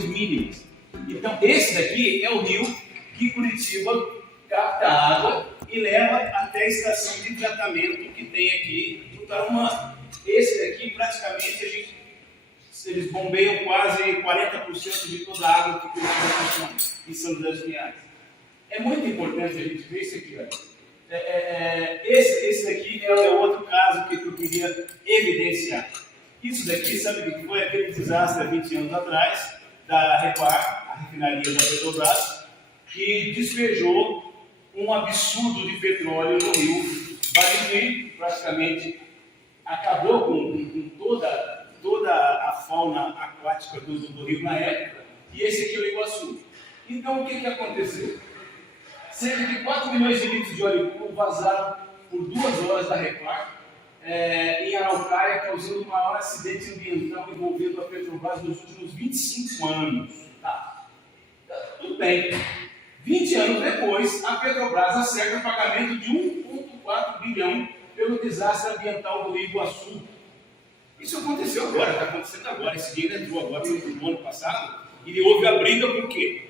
mínimas. Então, esse daqui é o rio que Curitiba capta água e leva até a estação de tratamento que tem aqui no Tarumã. Esse daqui, praticamente, eles bombeiam quase 40% de toda a água que Curitiba consome em São José dos Pinhais. É muito importante a gente ver isso aqui. Esse daqui é outro caso que eu queria evidenciar. Isso daqui, sabe o que foi? Aquele desastre há 20 anos atrás, da Repar, a refinaria da Petrobras, que despejou um absurdo de petróleo no rio Barigui, praticamente acabou com toda a fauna aquática do rio na época, e esse aqui é o Iguaçu. Então, o que aconteceu? Cerca de 4 milhões de litros de óleo cru vazaram por 2 horas da Repar em Araucária, causando o maior acidente ambiental envolvendo a Petrobras nos últimos 25 anos. Tudo bem. 20 anos depois, a Petrobras acerta o pagamento de 1,4 bilhão pelo desastre ambiental do Rio Iguaçu. Isso aconteceu agora, está acontecendo agora. Esse dinheiro entrou agora no ano passado e houve a briga por quê?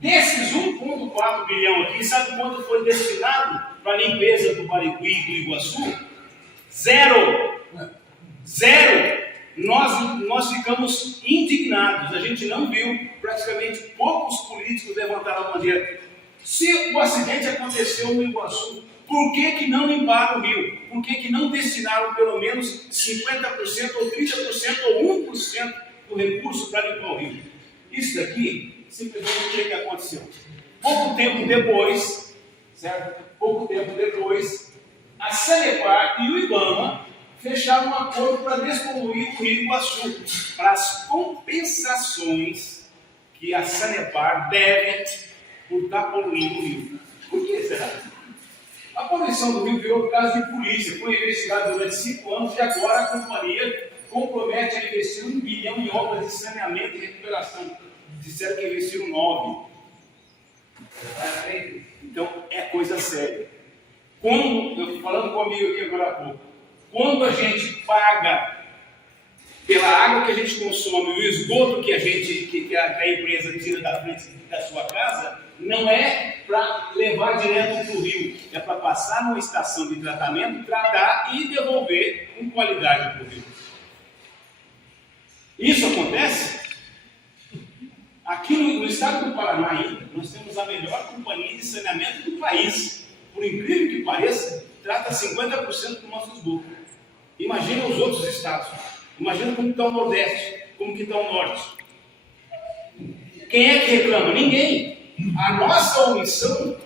Desses 1,4 bilhão aqui, sabe quanto foi destinado para a limpeza do Barigui e do Iguaçu? Zero! Nós ficamos indignados. A gente não viu, praticamente poucos políticos levantaram a bandeira. Se o acidente aconteceu no Iguaçu, por que não limparam o rio? Por que não destinaram pelo menos 50% ou 30% ou 1% do recurso para limpar o rio? Isso daqui, simplesmente, o que aconteceu? Pouco tempo depois, certo? Pouco tempo depois, a Sanepar e o IBAMA fecharam um acordo para despoluir o Rio Iguaçu, para as compensações que a Sanepar deve por estar poluindo o rio. Por que será? A poluição do rio virou caso de polícia, foi investigado durante 5 anos e agora a companhia compromete a investir 1 bilhão em obras de saneamento e recuperação. Disseram que investiram 9. Então é coisa séria. Eu falando comigo aqui agora há pouco, quando a gente paga pela água que a gente consome, o esgoto que a empresa tira da frente da sua casa, não é para levar direto para o rio, é para passar numa estação de tratamento, tratar e devolver com qualidade para o rio. Isso acontece? Aqui no estado do Paraná ainda, nós temos a melhor companhia de saneamento do país. Por incrível que pareça, trata 50% do nosso esgoto. Imagina os outros estados. Imagina como está o Nordeste, como que está o Norte. Quem é que reclama? Ninguém. A nossa omissão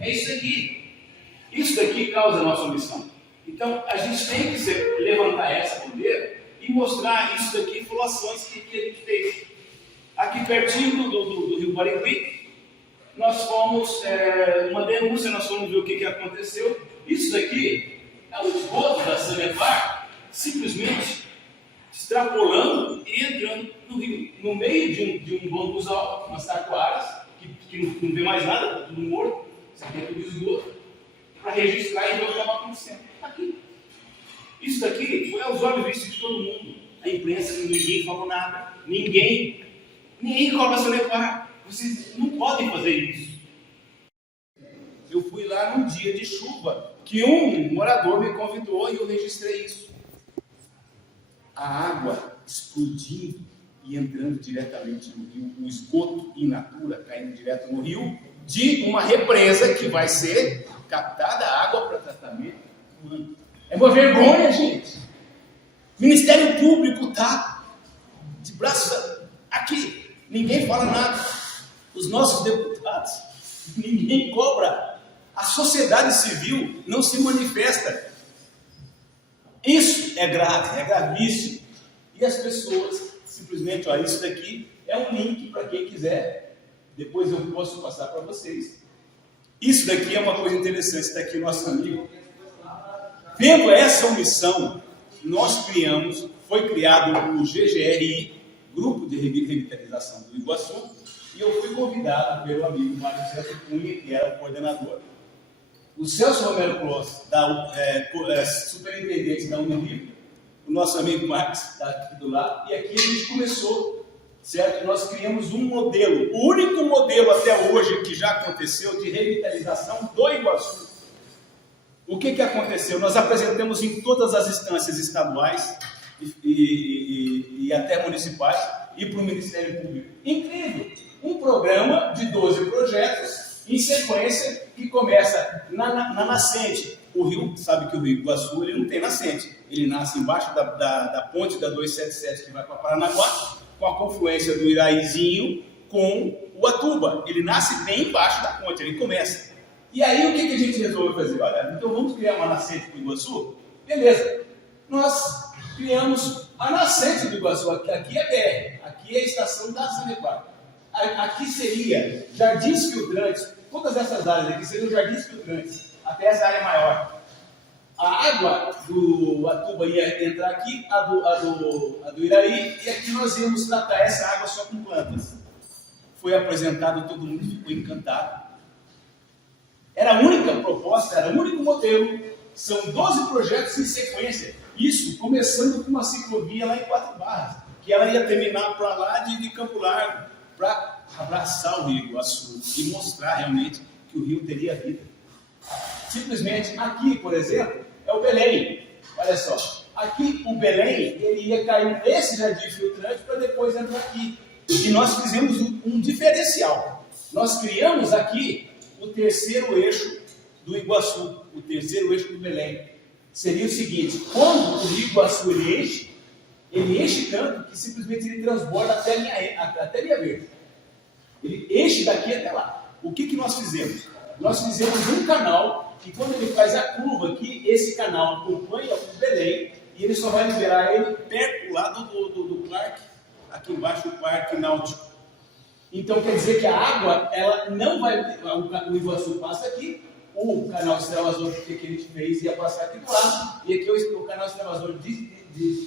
é isso aqui. Isso daqui causa a nossa omissão. Então, a gente tem que levantar essa bandeira e mostrar isso daqui, informações que a gente fez. Aqui pertinho do Rio Barigui, nós fomos, uma denúncia, nós fomos ver o que aconteceu. Isso daqui é o esgoto da Sanepar, simplesmente extrapolando e entrando no rio, no meio de um bambuzal, umas taquaras, que não vê mais nada, está tudo morto, isso aqui é tudo esgoto, para registrar e ver o que estava acontecendo. Aqui. Isso daqui foi aos olhos vistos de todo mundo. A imprensa, ninguém falou nada, ninguém cobra Sanepar. Vocês não podem fazer isso. Eu fui lá num dia de chuva, que um morador me convidou e eu registrei isso. A água explodindo e entrando diretamente no rio, o esgoto in natura caindo direto no rio, de uma represa que vai ser captada água para tratamento humano. É uma vergonha, gente. O Ministério Público está de braços aqui. Ninguém fala nada. Os nossos deputados, ninguém cobra. A sociedade civil não se manifesta. Isso é grave, é gravíssimo. E as pessoas simplesmente, olha, isso daqui é um link para quem quiser. Depois eu posso passar para vocês. Isso daqui é uma coisa interessante. Isso daqui, nosso amigo. Vendo essa omissão, foi criado o GGRI, Grupo de Revitalização do Iguaçu, e eu fui convidado pelo amigo Mário César Cunha, que era o coordenador. O Celso Romero Clós, superintendente da Unirio, o nosso amigo Marcos está aqui do lado, e aqui a gente começou certo? Nós criamos um modelo, o único modelo até hoje que já aconteceu de revitalização do Iguaçu. O que aconteceu? Nós apresentamos em todas as instâncias estaduais e até municipais e para o Ministério Público. Incrível! Um programa de 12 projetos em sequência que começa na nascente. O rio, sabe que o Rio Iguaçu ele não tem nascente. Ele nasce embaixo da ponte da 277 que vai para Paranaguá, com a confluência do Iraizinho com o Atuba. Ele nasce bem embaixo da ponte, ele começa. E aí o que a gente resolveu fazer? Olha, então vamos criar uma nascente do Iguaçu? Beleza. Nós criamos a nascente do Iguaçu. Aqui é BR, aqui é a estação da Sanepar. Aqui seria jardins filtrantes, todas essas áreas aqui seriam jardins filtrantes, até essa área maior. A água do Atuba ia entrar aqui, a do Iraí, e aqui nós íamos tratar essa água só com plantas. Foi apresentado, todo mundo ficou encantado. Era a única proposta, era o único modelo. São 12 projetos em sequência. Isso começando com uma ciclovia lá em Quatro Barras, que ela ia terminar para lá de Campo Largo, para abraçar o Rio Iguaçu e mostrar realmente que o rio teria vida. Simplesmente aqui, por exemplo, é o Belém. Olha só, aqui o Belém, ele ia cair nesse jardim filtrante para depois entrar aqui. E nós fizemos um diferencial. Nós criamos aqui o terceiro eixo do Iguaçu, o terceiro eixo do Belém. Seria o seguinte: quando o Rio Iguaçu ele enche tanto que simplesmente ele transborda até a linha verde. Ele enche daqui até lá. O que nós fizemos? Nós fizemos um canal que, quando ele faz a curva aqui, esse canal acompanha o Belém e ele só vai liberar ele perto do lado do parque, aqui embaixo do Parque Náutico. Então quer dizer que a água, ela não vai, o Iguaçu passa aqui, o canal extravasor que a gente fez ia passar aqui do lado, e aqui o canal extravasor de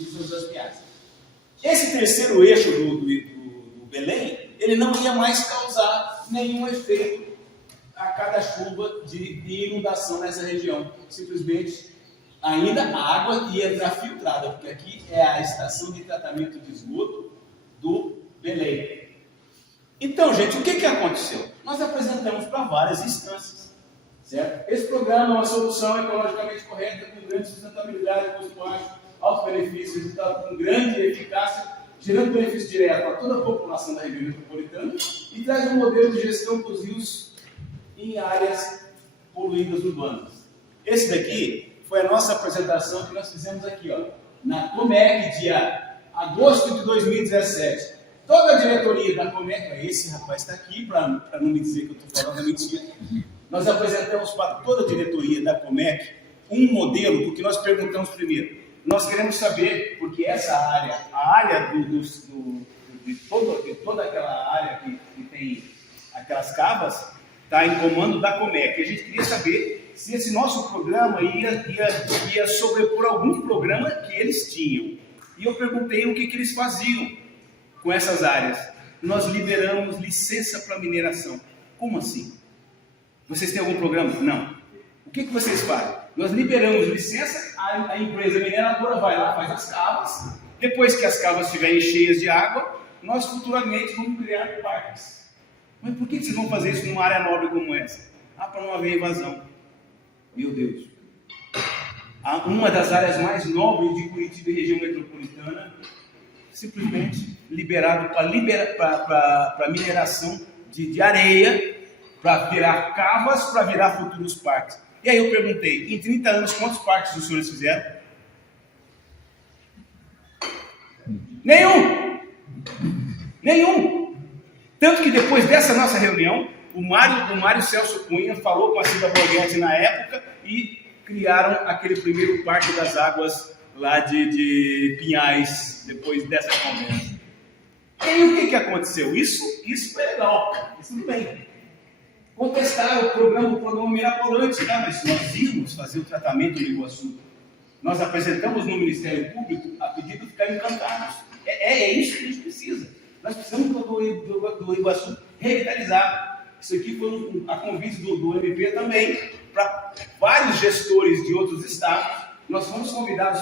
São José dos Pinhais. Esse terceiro eixo do Belém, ele não ia mais causar nenhum efeito a cada chuva de inundação nessa região. Simplesmente, ainda a água ia entrar filtrada, porque aqui é a estação de tratamento de esgoto do Belém. Então, gente, o que aconteceu? Nós apresentamos para várias instâncias, certo? Esse programa é uma solução ecologicamente correta, com grande sustentabilidade, custo baixo, alto benefício, resultado com grande eficácia, gerando benefício direto para toda a população da região metropolitana e traz um modelo de gestão dos rios em áreas poluídas urbanas. Esse daqui foi a nossa apresentação que nós fizemos aqui, ó, na Comec, dia agosto de 2017. Toda a diretoria da Comec, esse rapaz está aqui, para não me dizer que eu estou falando mentira, nós apresentamos para toda a diretoria da Comec um modelo, porque nós perguntamos primeiro, nós queremos saber, porque essa área, a área de toda aquela área que tem aquelas cavas, está em comando da Comec. A gente queria saber se esse nosso programa ia sobrepor algum programa que eles tinham. E eu perguntei o que eles faziam com essas áreas. Nós liberamos licença para mineração. Como assim? Vocês têm algum programa? Não. O que vocês fazem? Nós liberamos licença, a empresa mineradora vai lá, faz as cavas. Depois que as cavas estiverem cheias de água, nós futuramente vamos criar parques. Mas por que vocês vão fazer isso numa área nobre como essa? Para não haver invasão. Meu Deus. Uma das áreas mais nobres de Curitiba e região metropolitana, simplesmente liberado para mineração de areia, para virar cavas, para virar futuros parques. E aí eu perguntei, em 30 anos, quantos parques os senhores fizeram? Nenhum! Tanto que depois dessa nossa reunião, o Mário Celso Cunha falou com a Cida Borghetti na época e criaram aquele primeiro parque das águas lá de Pinhais, depois dessa conversa. E aí o que aconteceu? Isso foi legal, isso tudo bem. Contestaram o programa mirabolante, tá? Mas nós íamos fazer o tratamento do Iguaçu. Nós apresentamos no Ministério Público a pedido de ficar encantados. É isso que a gente precisa. Nós precisamos do Iguaçu revitalizado. Isso aqui foi a convite do MP também, para vários gestores de outros estados. Nós fomos convidados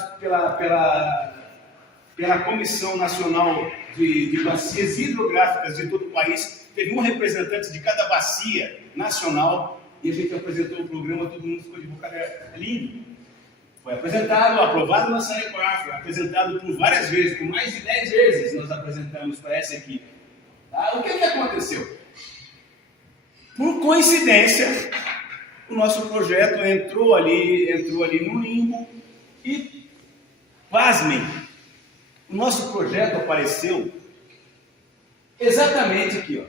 pela Comissão Nacional de bacias hidrográficas de todo o país. Teve um representante de cada bacia nacional e a gente apresentou o programa, todo mundo ficou de boca aberta. É lindo. Foi apresentado, aprovado na Sanepar, foi apresentado por várias vezes, por mais de 10 vezes nós apresentamos para essa equipe. Tá? O que aconteceu? Por coincidência, o nosso projeto entrou ali no limbo e, pasmem, o nosso projeto apareceu exatamente aqui, ó,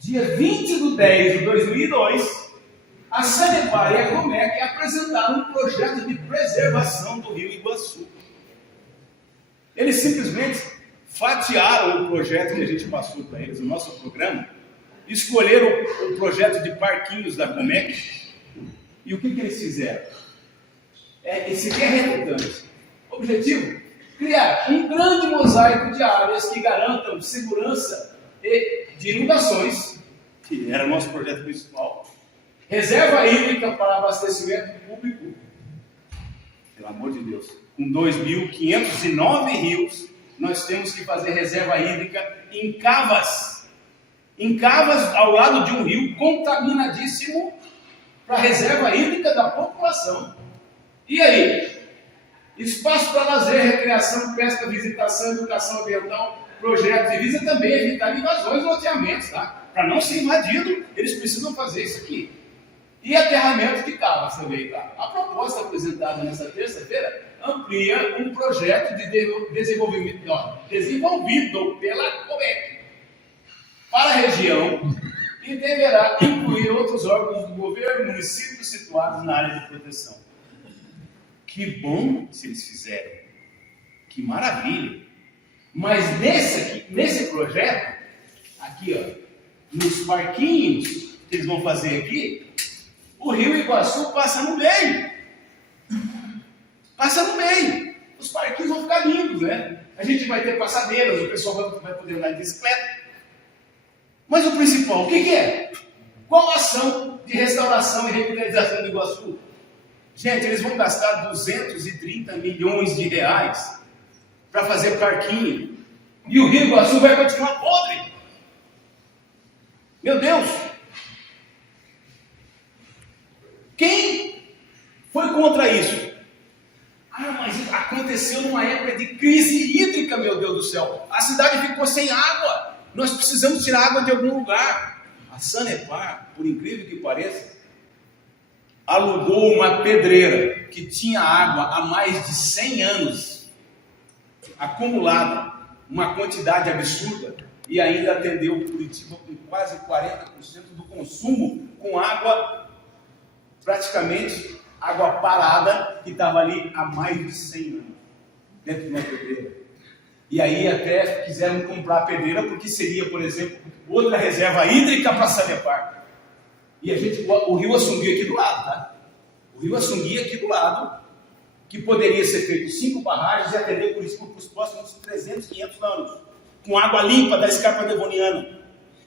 dia 20/10/2002, a Sanepar e a Comec apresentaram um projeto de preservação do Rio Iguaçu. Eles simplesmente fatiaram o projeto que a gente passou para eles, o nosso programa, escolheram o projeto de parquinhos da Comec, e o que eles fizeram? Esse aqui é redundante. Objetivo: criar um grande mosaico de áreas que garantam segurança de inundações, que era o nosso projeto principal, reserva hídrica para abastecimento público, pelo amor de Deus, com 2.509 rios, nós temos que fazer reserva hídrica em cavas ao lado de um rio contaminadíssimo, para reserva hídrica da população. E aí? Espaço para lazer, recreação, pesca, visitação, educação ambiental, projetos e visa também evitar invasões e loteamentos, tá? Para não ser invadido, eles precisam fazer isso aqui. E aterramento de cavas também, tá? A proposta apresentada nessa terça-feira amplia um projeto de desenvolvimento, desenvolvido pela Comec para a região e deverá incluir outros órgãos do governo, municípios situados na área de proteção. Que bom se eles fizerem, que maravilha. Mas nesse projeto, aqui, ó, nos parquinhos que eles vão fazer aqui, o Rio Iguaçu passa no meio. Passa no meio. Os parquinhos vão ficar lindos, né? A gente vai ter passadeiras, o pessoal vai poder andar de bicicleta. Mas o principal, o que é? Qual a ação de restauração e revitalização do Iguaçu? Gente, eles vão gastar 230 milhões de reais para fazer parquinho. E o Rio Iguaçu vai continuar podre. Meu Deus! Quem foi contra isso? Mas aconteceu numa época de crise hídrica, meu Deus do céu. A cidade ficou sem água. Nós precisamos tirar água de algum lugar. A Sanepar, por incrível que pareça, alugou uma pedreira que tinha água há mais de 100 anos, acumulada, uma quantidade absurda, e ainda atendeu Curitiba com quase 40% do consumo com água, praticamente água parada, que estava ali há mais de 100 anos, dentro de uma pedreira. E aí até quiseram comprar a pedreira, porque seria, por exemplo, outra reserva hídrica para Sanepar. E o Rio Assunguia aqui do lado, tá? O Rio Assunguia aqui do lado, que poderia ser feito 5 barragens e atender por os próximos 300, 500 anos, com água limpa da escarpa devoniana.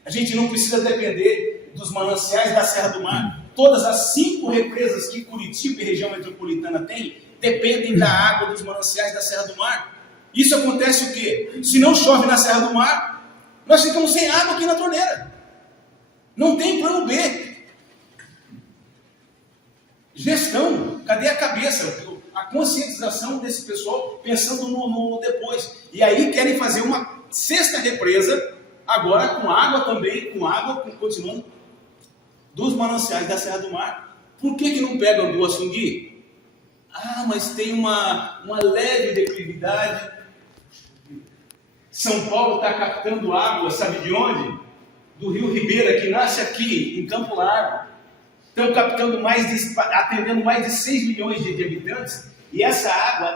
A gente não precisa depender dos mananciais da Serra do Mar. Todas as 5 represas que Curitiba e região metropolitana tem, dependem da água dos mananciais da Serra do Mar. Isso acontece o quê? Se não chove na Serra do Mar, nós ficamos sem água aqui na torneira. Não tem plano B. Gestão, cadê a cabeça? A conscientização desse pessoal pensando no depois. E aí querem fazer uma 6ª represa, agora com água também, continuando, dos mananciais da Serra do Mar. Por que não pegam do Assungui? Mas tem uma leve declividade. São Paulo está captando água, sabe de onde? Do Rio Ribeira, que nasce aqui, em Campo Largo. Estão captando atendendo mais de 6 milhões de habitantes, e essa água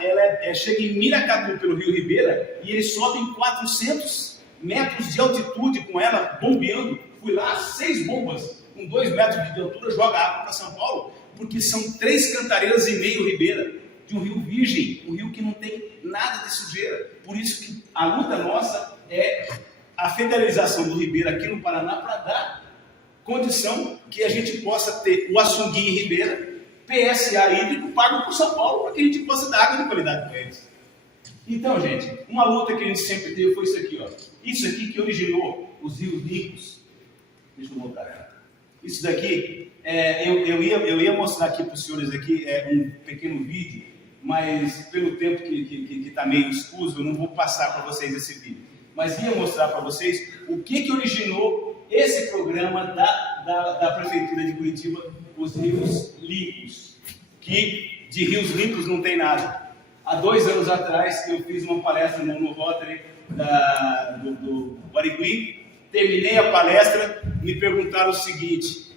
chega em Miracatu pelo Rio Ribeira, e eles sobem 400 metros de altitude com ela bombeando. Fui lá, 6 bombas com 2 metros de altura, joga água para São Paulo, porque são 3 cantareiras e meio Ribeira, de um rio virgem, um rio que não tem nada de sujeira. Por isso que a luta nossa é a federalização do Ribeira aqui no Paraná, para dar condição que a gente possa ter o Assungui e Ribeira, PSA hídrico pago por São Paulo, para que a gente possa dar água de qualidade para eles. Então, gente, uma luta que a gente sempre teve foi isso aqui, ó. Isso aqui que originou os rios limpos. Deixa eu voltar aqui. Isso daqui, eu ia mostrar aqui para os senhores aqui um pequeno vídeo, mas pelo tempo que está meio escuso, eu não vou passar para vocês esse vídeo. Mas ia mostrar para vocês o que originou esse programa da Prefeitura de Curitiba, os rios limpos. Que de rios limpos não tem nada. Há 2 anos atrás eu fiz uma palestra no Rotary do Barigui. Terminei a palestra, me perguntaram o seguinte: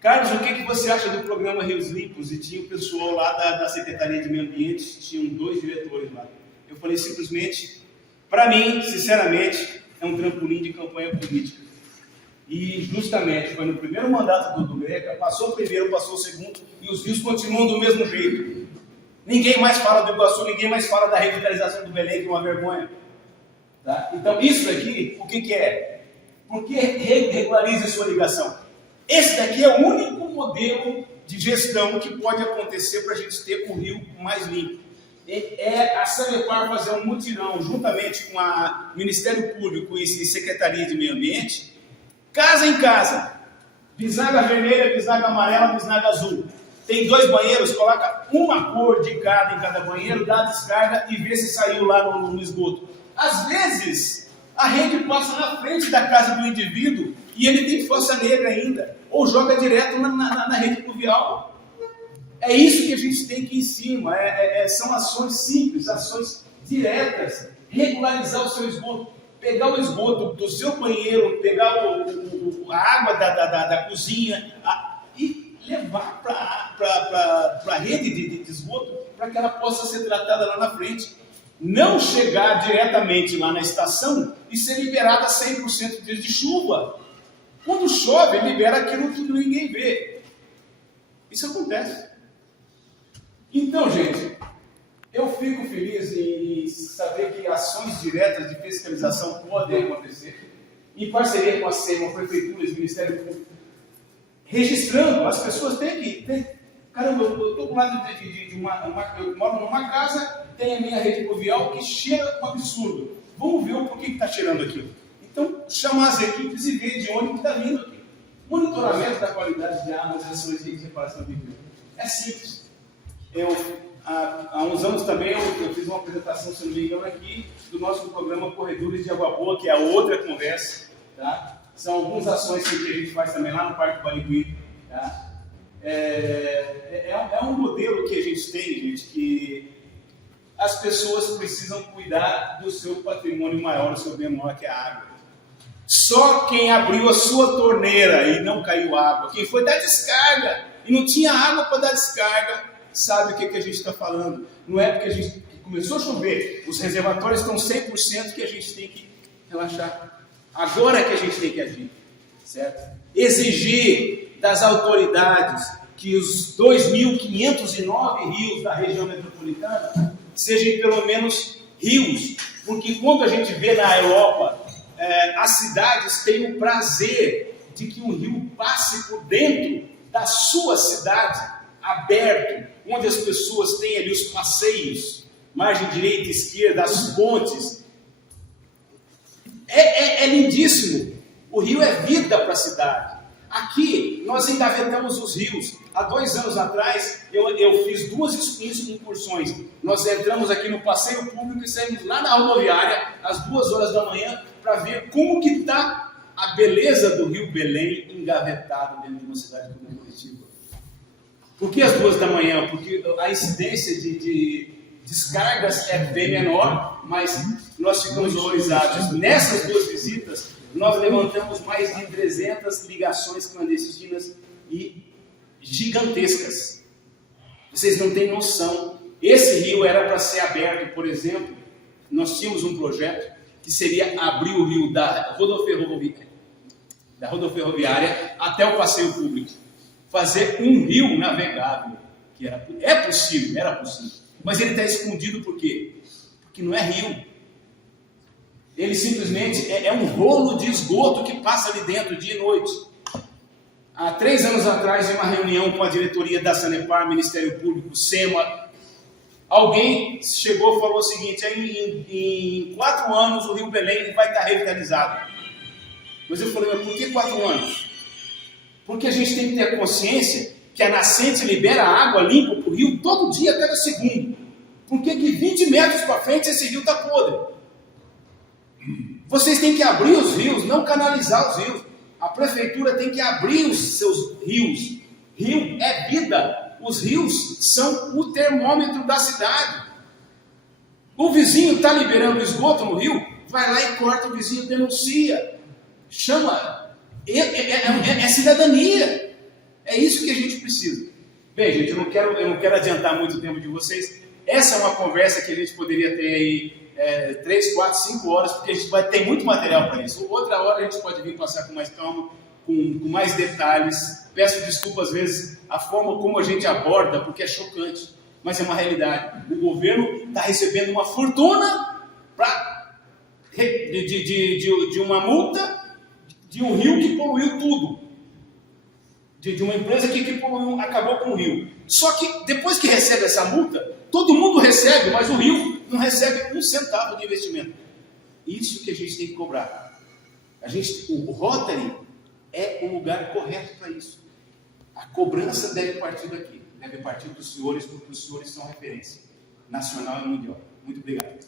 Carlos, o que você acha do programa Rios Limpos? E tinha o pessoal lá da Secretaria de Meio Ambiente, tinham 2 diretores lá. Eu falei simplesmente, para mim, sinceramente, é um trampolim de campanha política. E justamente foi no primeiro mandato do Greca, passou o primeiro, passou o segundo, e os rios continuam do mesmo jeito. Ninguém mais fala do Iguaçu, ninguém mais fala da revitalização do Belém, que é uma vergonha. Tá? Então, isso daqui, o que é? Por que regularize a sua ligação? Esse daqui é o único modelo de gestão que pode acontecer para a gente ter um rio mais limpo. É a Sanepar fazer um mutirão, juntamente com o Ministério Público e Secretaria de Meio Ambiente, casa em casa, bisnaga vermelha, bisnaga amarela, bisnaga azul. Tem 2 banheiros, coloca uma cor de cada em cada banheiro, dá a descarga e vê se saiu lá no esgoto. Às vezes, a rede passa na frente da casa do indivíduo e ele tem fossa negra ainda, ou joga direto na rede pluvial. É isso que a gente tem aqui em cima, são ações simples, ações diretas, regularizar o seu esgoto, pegar o esgoto do seu banheiro, pegar a água da cozinha e levar para a rede de esgoto, para que ela possa ser tratada lá na frente. Não chegar diretamente lá na estação e ser liberada 100% de chuva. Quando chove, libera aquilo que ninguém vê. Isso acontece. Então, gente, eu fico feliz em saber que ações diretas de fiscalização podem acontecer, em parceria com a SEMA, prefeituras, Ministério Público, registrando. As pessoas têm que... Caramba, eu estou do lado eu moro numa casa, tem a minha rede pluvial que cheira um absurdo. Vamos ver o porquê que está cheirando aquilo. Então, chamar as equipes e ver de onde está vindo aqui. Monitoramento da qualidade de água, as ações de separação de rio. É simples. Há uns anos também eu fiz uma apresentação, se não me engano, aqui, do nosso programa Corredores de Água Boa, que é a outra conversa. Tá? São algumas ações que a gente faz também lá no Parque Barigui. Tá? É um modelo que a gente tem, gente, que as pessoas precisam cuidar do seu patrimônio maior, do seu bem maior, que é a água. Só quem abriu a sua torneira e não caiu água, quem foi dar descarga e não tinha água para dar descarga, sabe o que a gente está falando. Não é porque que começou a chover, os reservatórios estão 100% que a gente tem que relaxar. Agora é que a gente tem que agir, certo? Exigir das autoridades que os 2.509 rios da região metropolitana sejam pelo menos rios, porque quando a gente vê na Europa, as cidades têm o prazer de que um rio passe por dentro da sua cidade, aberto, onde as pessoas têm ali os passeios, margem direita e esquerda, as pontes. É lindíssimo. O rio é vida para a cidade. Aqui, nós engavetamos os rios. Há 2 anos atrás, eu fiz 2 incursões. Nós entramos aqui no passeio público e saímos lá na rodoviária, às 2 horas da manhã, para ver como que está a beleza do rio Belém engavetado dentro de uma cidade como Curitiba. Por que às 2 da manhã? Porque a incidência de descargas é bem menor, mas nós ficamos horrorizados. Nessas 2 visitas, nós levantamos mais de 300 ligações clandestinas e gigantescas. Vocês não têm noção. Esse rio era para ser aberto, por exemplo, nós tínhamos um projeto que seria abrir o rio da rodoferroviária até o passeio público. Fazer um rio navegável, que era possível, mas ele está escondido por quê? Porque não é rio. Ele simplesmente é um rolo de esgoto que passa ali dentro dia e noite. Há 3 anos atrás, em uma reunião com a diretoria da Sanepar, Ministério Público, SEMA, Alguém chegou e falou o seguinte: em 4 anos o Rio Belém vai estar revitalizado. Mas eu falei: mas por que 4 anos? Porque a gente tem que ter a consciência que a nascente libera água limpa para o rio todo dia, a cada segundo. Por que 20 metros para frente esse rio está podre? Vocês têm que abrir os rios, não canalizar os rios. A prefeitura tem que abrir os seus rios. Rio é vida. Os rios são o termômetro da cidade. O vizinho está liberando esgoto no rio, vai lá e corta, o vizinho denuncia. Chama. É cidadania. É isso que a gente precisa. Bem, gente, eu não quero adiantar muito o tempo de vocês. Essa é uma conversa que a gente poderia ter aí 3, 4, 5 horas, porque a gente vai ter muito material para isso. Outra hora a gente pode vir passar com mais calma, com mais detalhes. Peço desculpa às vezes a forma como a gente aborda, porque é chocante, mas é uma realidade. O governo está recebendo uma fortuna de uma multa de um rio que poluiu tudo, de uma empresa que poluiu, acabou com o rio. Só que depois que recebe essa multa, todo mundo recebe, mas o rio não recebe um centavo de investimento. Isso que a gente tem que cobrar. O Rotary é o lugar correto para isso. A cobrança deve partir daqui, deve partir dos senhores, porque os senhores são referência nacional e mundial. Muito obrigado.